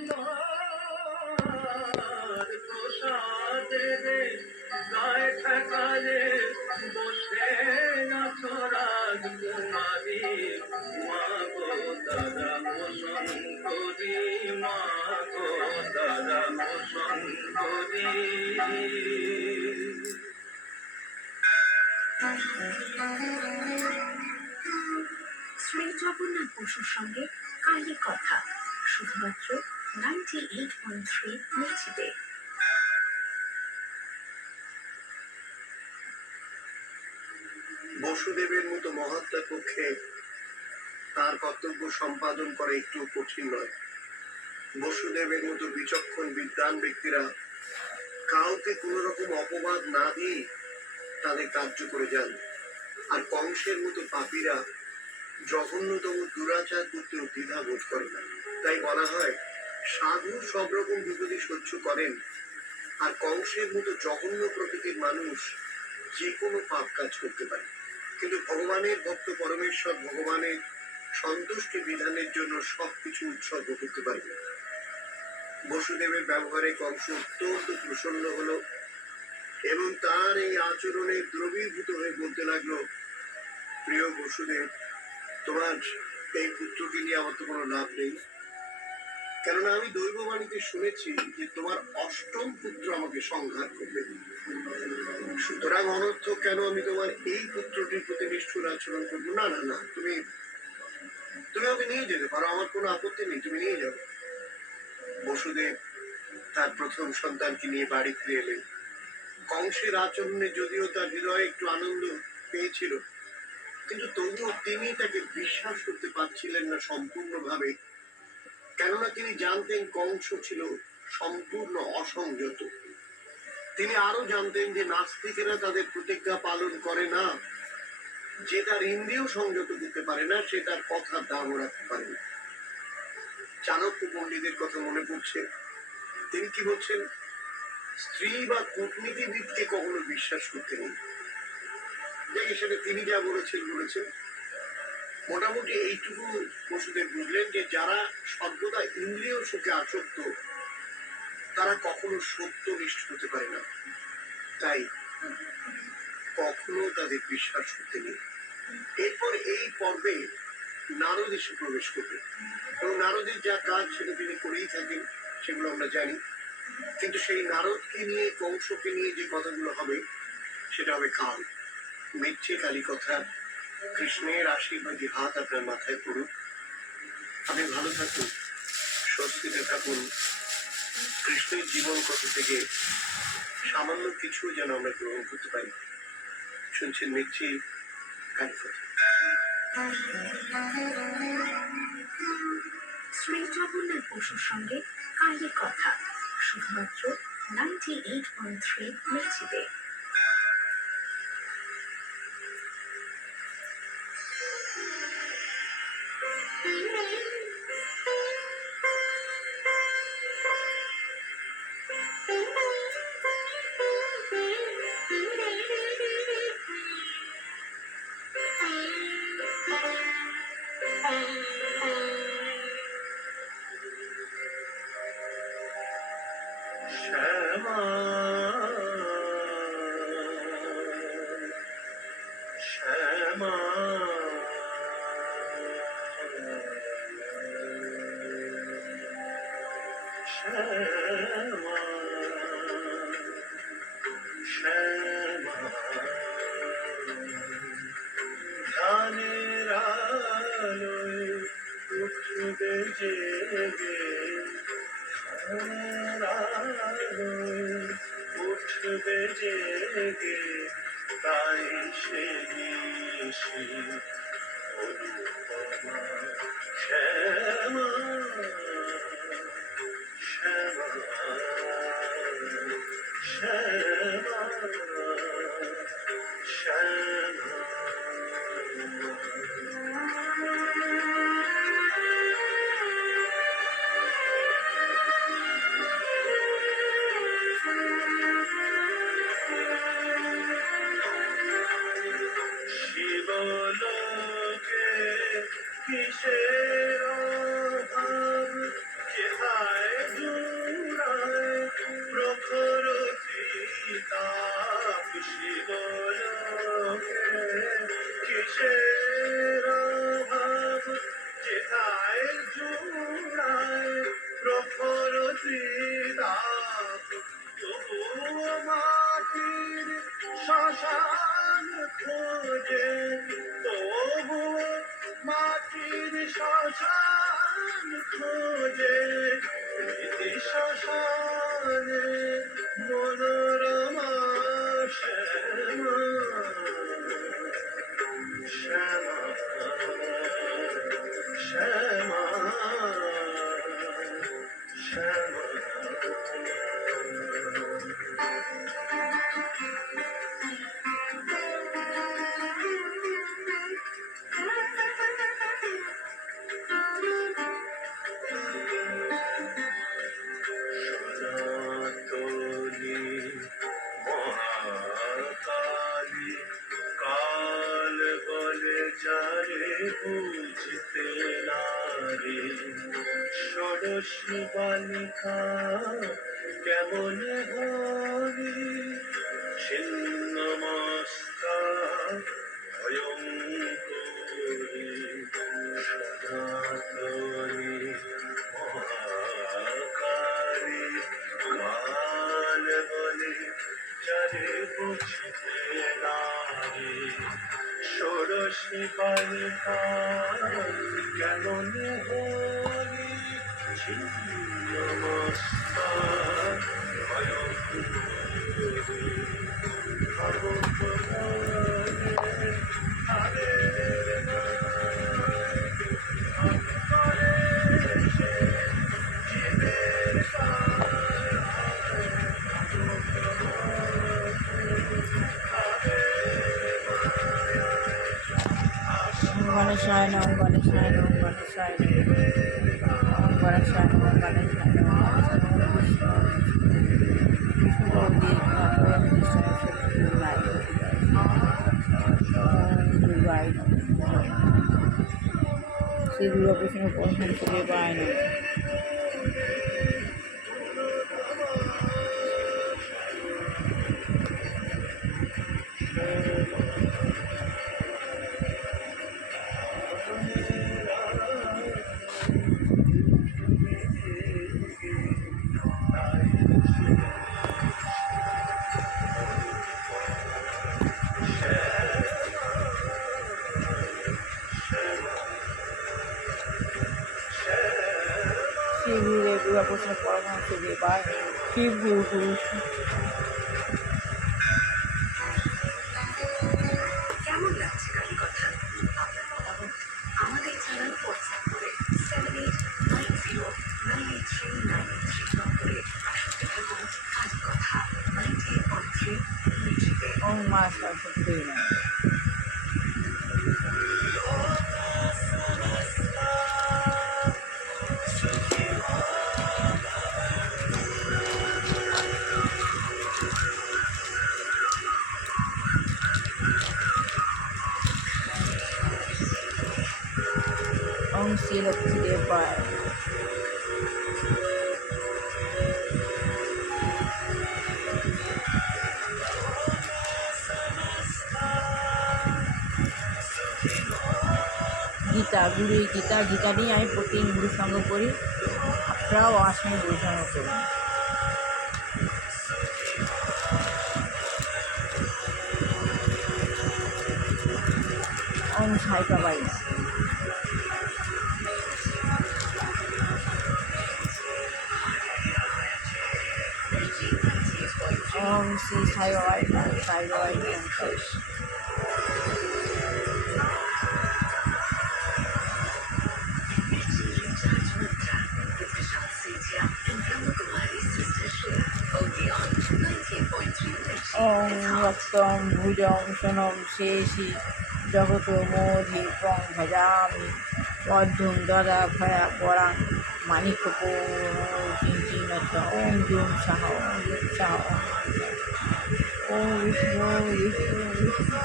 আমার প্রসাদে রে গায়ে ঠেকালে বসে আছো রাজকুমারী মা গো দাদা পোষণ করি মা গো দাদা পোষণ করি। শ্রী জগন্নাথ বসুর সঙ্গে কাহিনী কথা শুধুমাত্র 98.3 মির্চিতে। বসুদেবের মতো মহাত্মার পক্ষে তার কর্তব্য সম্পাদন করা একটু কঠিন নয়। বসুদেবের মতো বিচক্ষণ বিদ্বান ব্যক্তিরা কাউকে কোন রকম অপবাদ না দিয়ে তাদের কার্য করে যান, আর কংসের মতো পাপীরা জঘন্যতম দুরাচার করতেও দ্বিধা বোধ করে না। তাই বলা হয় সাধু সব রকম বিপদে সহ্য করেন, আর কংসের মতো জঘন্য প্রকৃতির মানুষ যে কোনো পাপ কাজ করতে পারে। কিন্তু ভগবানের ভক্ত পরমেশ্বর ভগবানের সন্তুষ্টি বিধানের জন্য সবকিছু উৎসর্গ করতে পারবে। বসুদেবের ব্যবহারে কংস অত্যন্ত প্রসন্ন হলো এবং তার এই আচরণে দ্রবীভূত হয়ে বলতে লাগলো, প্রিয় বসুদেব, তোমার এই পুত্রকে নিয়ে আমার তো কোনো লাভ নেই, কেননা আমি দৈববাণীতে শুনেছি যে তোমার অষ্টম পুত্র আমাকে সংহার করবে। সুতরাং অনর্থ কেন আমি তোমার এই পুত্রটির প্রতি নিষ্ঠুর আচরণ করবো? না না না, তুমি ওকে নিয়ে যেতে পারো, আমার কোনো আপত্তি নেই, তুমি নিয়ে যাও। বসুদেব তার প্রথম সন্তানকে নিয়ে বাড়ি ফিরে এলেন। কংসের আচরণে যদিও তার হৃদয়ে একটু আনন্দ পেয়েছিল, কিন্তু তবুও তিনি তাকে বিশ্বাস করতে পারছিলেন না সম্পূর্ণভাবে, কেননা তিনি জানতেন কংস ছিল সম্পূর্ণ অসংযত। তিনি আরো জানতেন যে নাস্তিকেরা তাদের প্রতিজ্ঞা পালন করে না। যে তার ইন্দ্রিয় সংযত করতে পারে না, সে তার কথার দামও রাখতে পারে না। চাণক্য পণ্ডিতের কথা মনে পড়ছে, তিনি কি বলছেন, স্ত্রী বা কূটনীতিবিদকে কখনো বিশ্বাস করতে নেই। দেখে সেটা তিনি যা বলেছেন। মোটামুটি এইটুকু বসুদেব বুঝলেন যে যারা সর্বদা ইন্দ্রিয় সুখে আসক্ত তারা কখনো সত্যনিষ্ঠ হতে পারে না, তাই কখনো তাদের বিশ্বাস করতে নেই। এরপর এই পর্বে নারদ এসে প্রবেশ করবে এবং নারদের যা কাজ সেটা তিনি করেই থাকেন, সেগুলো আমরা জানি। কিন্তু সেই নারদকে নিয়ে, কংসকে নিয়ে যে কথাগুলো হবে সেটা হবে কাল। মিথ্যে কালী কথা। কৃষ্ণের আশীর্বাদী হাত আপনার মাথায় পড়ুক। আপনি ভালো থাকুন, স্বস্তিতে থাকুন। কৃষ্ণের জীবন কথা থেকে সামান্য কিছু যেন আমরা গ্রহণ করতে পারি। শুনছেন মিথ্যে কালী কথা। শ্রী জগন্নাথ বসুর সঙ্গে কাহিনী কথা শুধুমাত্র 98.3 মির্চিতে। শ্যামা শ্যামা শ্যামা শ্যামা ধানের আলোয় উঠবে জেগে, ধানের আলোয় উঠবে জেগে, তাই সে নিশি অনুপমা শ্যামা শ্যামা শ্যামা শ্যামা। শিবলোকে কিসের অভাব প্রখর ত্রিতাপ তবুও মাটির শ্মশান খোঁজে, তবুও মাটির শ্মশান খোঁজে, প্রীতি শ্মশানে মনোরমা শ্যামা শ্যামা শ্যামা শ্যামা। সনাতনী মহাকালী কাল বলে যারে বুঝতে নারে, ষোড়শী বালিকা কেমন হরি, ছিন্ন মস্তা ভয়ঙ্করী। সনাতনী মহাকালী কাল বলে যারে বুঝতে নারে, ষোড়শী বালিকা কেমন হরি, ছিন্ন মস্তা ভয়ঙ্করী। ভগবানের হারের নায় অন্তরে সে জীবের কায়, গণেশায় নম গণেশায় নম গণেশায় নম গণেশায় নম গণেশায় নম শ্রী দুর্গাকৃষ্ণ পরমহংস দেবায় নম। শ্রী গুরুদেব দুর্গাকৃষ্ণ পরমহংস দেবায় শ্রী গুরু পুরুষ। কেমন লাগছে কালী কথা? আপনার মতামত আমাদের জানান হোয়াটসঅ্যাপ করে 7890983983 নম্বরে। আর শুনতে থাকুন কালী কথা 98.3 মিউজিকে। ওম মা সরস্বতী নম। ওম শ্রী লক্ষ্মী দেবায়। গীতা গুরুই গীতা গীতা নিয়ে আমি প্রতিদিন গুরু সঙ্গ করি, আপনারাও আমার সঙ্গে গুরু সঙ্গ করুন। ওম সাই বাবাই। ওম শ্রী সাই বাবাই সাই বাবাই ওম সাই। ওম রক্তম ভুজং সোনম শেষি জগত মোধিপং ভজামি পদ্মং দদা ভয়া পরাং মানিক চিঞ্চিনত। ওম জুম সাহ ওম জুম সাহ ওম বিষ্ণু বিষ্ণু বিষ্ণু।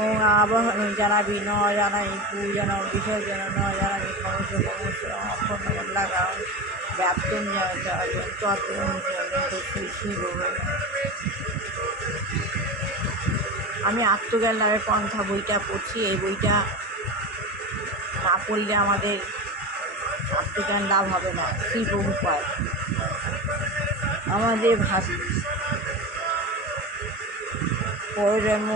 ওম আবহন জানাবি ন জানাই পূজন বিসর্জন ন জানাবি ক্রমশ ক্রমশ অক্ষর লাগাও ব্যাপ্তম শিব। আমি আত্মজ্ঞান লাভের পন্থা বইটা পড়ছি। এই বইটা না পড়লে আমাদের আত্মজ্ঞান লাভ হবে না। শ্রী প্রভুপাদ আমাদের পরজন্ম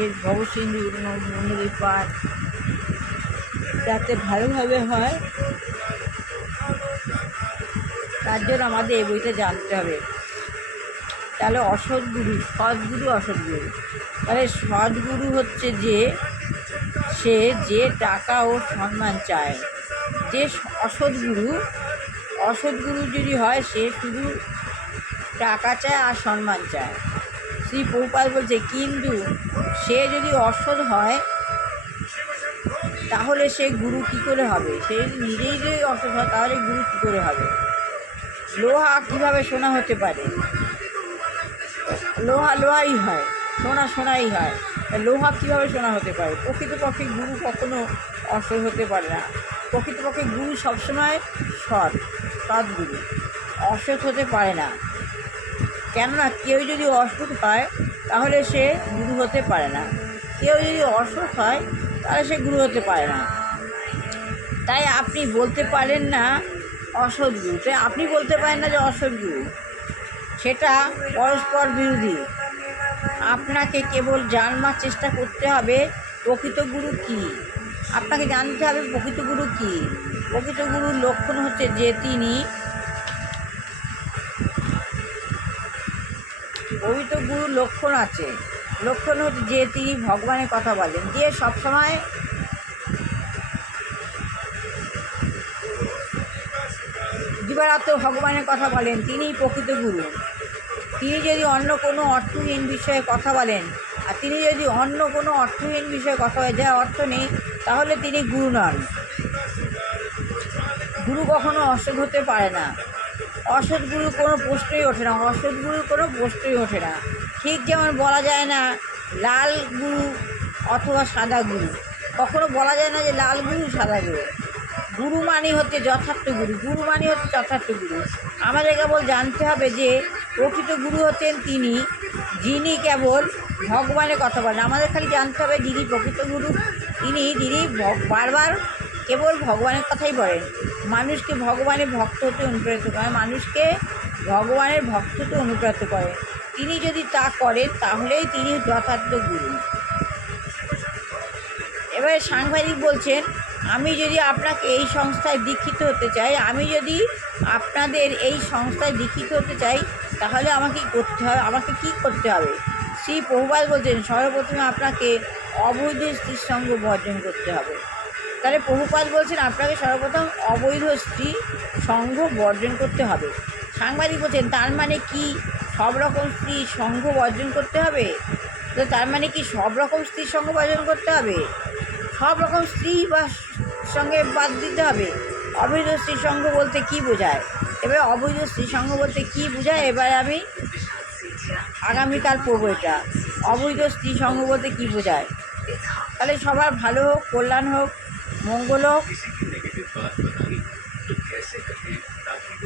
এর ভবসিন্ধুর মন্দির পাঠ যাতে ভালোভাবে হয় তার জন্য আমাদের এই বইটা জানতে হবে। তাহলে অসৎগুরু, সৎগুরু, অসৎগুরু। তাহলে সৎগুরু হচ্ছে সে যে টাকা ও সম্মান চায়। যে অসৎগুরু যদি হয় সে শুধু টাকা চায় আর সম্মান চায়। শ্রী প্রভুপাদ বলছে কিন্তু সে যদি অসৎ হয় তাহলে সে গুরু কী করে হবে? সে নিজেই যদি অসৎ হয় তাহলে গুরু কী করে হবে? লোহা কীভাবে সোনা হতে পারে? লোহাই হয়, সোনাই হয়। লোহা কীভাবে সোনা হতে পারে? প্রকৃতপক্ষে গুরু কখনো অসৎ হতে পারে না। প্রকৃতপক্ষে গুরু সবসময় সৎগুরু, অসৎ হতে পারে না। কেননা কেউ যদি অসৎ হয় তাহলে সে গুরু হতে পারে না, কেউ যদি অসৎ হয় তাহলে সে গুরু হতে পারে না। তাই আপনি বলতে পারেন না অসৎ গুরু, তাই আপনি বলতে পারেন না যে অসৎ গুরু, সেটা পরস্পর বিরোধী। আপনাকে কেবল জানবার চেষ্টা করতে হবে প্রকৃত গুরু কী। আপনাকে জানতে হবে প্রকৃত গুরু কী। প্রকৃত গুরুর লক্ষণ হচ্ছে যে তিনি পবিত্র গুরুর লক্ষণ আছে। লক্ষণ হচ্ছে যে তিনি ভগবানের কথা বলেন, যে সবসময় দিবারাত্র ভগবানের কথা বলেন, তিনিই প্রকৃত গুরু। তিনি যদি অন্য কোনো অর্থহীন বিষয়ে কথা বলেন, আর তিনি যদি অন্য কোনো অর্থহীন বিষয়ে কথা বলেন যার অর্থ নেই, তাহলে তিনি গুরু নন। গুরু কখনো অসৎ হতে পারে না। অসৎ গুরু কোনো প্রশ্নই ওঠে না, অসৎ গুরুর কোনো প্রশ্নই ওঠে না। ঠিক যেমন বলা যায় না লাল গুরু অথবা সাদা গুরু, কখনো বলা যায় না যে লাল গুরু সাদা গুরু। গুরু মানে হচ্ছে যথার্থ গুরু, গুরু মানে হচ্ছে যথার্থ গুরু। আমাদের কেবল জানতে হবে যে প্রকৃত গুরু হচ্ছেন তিনি, যিনি কেবল ভগবানের কথা বলেন। আমাদের খালি জানতে হবে যিনি প্রকৃত গুরু যিনি বারবার কেবল ভগবানের কথাই বলেন, মানুষকে ভগবানের ভক্ত হতে অনুপ্রাণিত করেন, মানুষকে ভগবানের ভক্ত হতে অনুপ্রাণিত করেন। তিনি যদি তা করেন তাহলেই তিনি যথার্থ গুরু। এবারে সাংবাদিক বলছেন, আমি যদি আপনাকে এই সংস্থায় দীক্ষিত হতে চাই, আমি যদি আপনাদের এই সংস্থায় দীক্ষিত হতে চাই তাহলে আমাকে করতে হবে, আমাকে কী করতে হবে? শ্রী প্রভুপাদ বলছেন সর্বপ্রথমে আপনাকে অবৈধ স্ত্রীর সঙ্গ বর্জন করতে হবে। তাহলে প্রভুপাদ বলছেন আপনাকে সর্বপ্রথম অবৈধ স্ত্রী সঙ্গ বর্জন করতে হবে। সাংবাদিক বলছেন তার মানে কি সব রকম স্ত্রী সঙ্গ বর্জন করতে হবে? তো তার মানে কি সব রকম স্ত্রীর সঙ্গ বর্জন করতে হবে? সব রকম স্ত্রী বা সঙ্গে বাদ দিতে হবে? অবৈধ স্ত্রী সঙ্গ বলতে কি বোঝায়? এবার অবৈধ স্ত্রী সঙ্গ বলতে কি বোঝায় এবার আমি আগামীকাল পড়বো এটা। অবৈধ স্ত্রী সঙ্গ বলতে কি বোঝায়? তাহলে সবার ভালো হোক, কল্যাণ হোক, মঙ্গল হোক।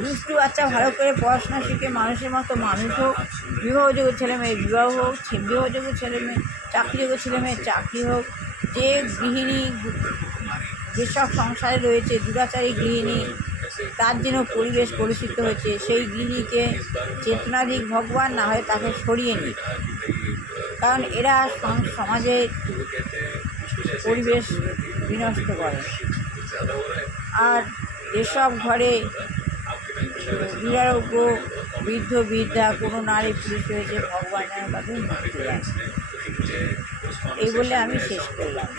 দুষ্টু বাচ্চা ভালো করে পড়াশোনা শিখে মানুষের মতো মানুষ হোক, বিবাহযোগ্য ছেলে মেয়ে বিবাহ হোক, বিবাহযোগ্য ছেলে মেয়ে চাকরিযোগ্য ছেলে মেয়ে চাকরি হোক। যে গৃহিণী যেসব সংসারে রয়েছে দুরাচারী গৃহিণী, তার জন্য পরিবেশ কলুষিত হয়েছে, সেই গৃহিণীকে চেতনাধিক ভগবান না হয় তাকে সরিয়ে নিই, কারণ এরা সমাজের পরিবেশ বিনষ্ট করে। আর যেসব ঘরে দুরারোগ্য বৃদ্ধ বৃদ্ধা কোনো নারী পুরুষ হয়েছে, ভগবান যেন তাদের মুক্তি দেন। এই বলে আমি শেষ করলাম।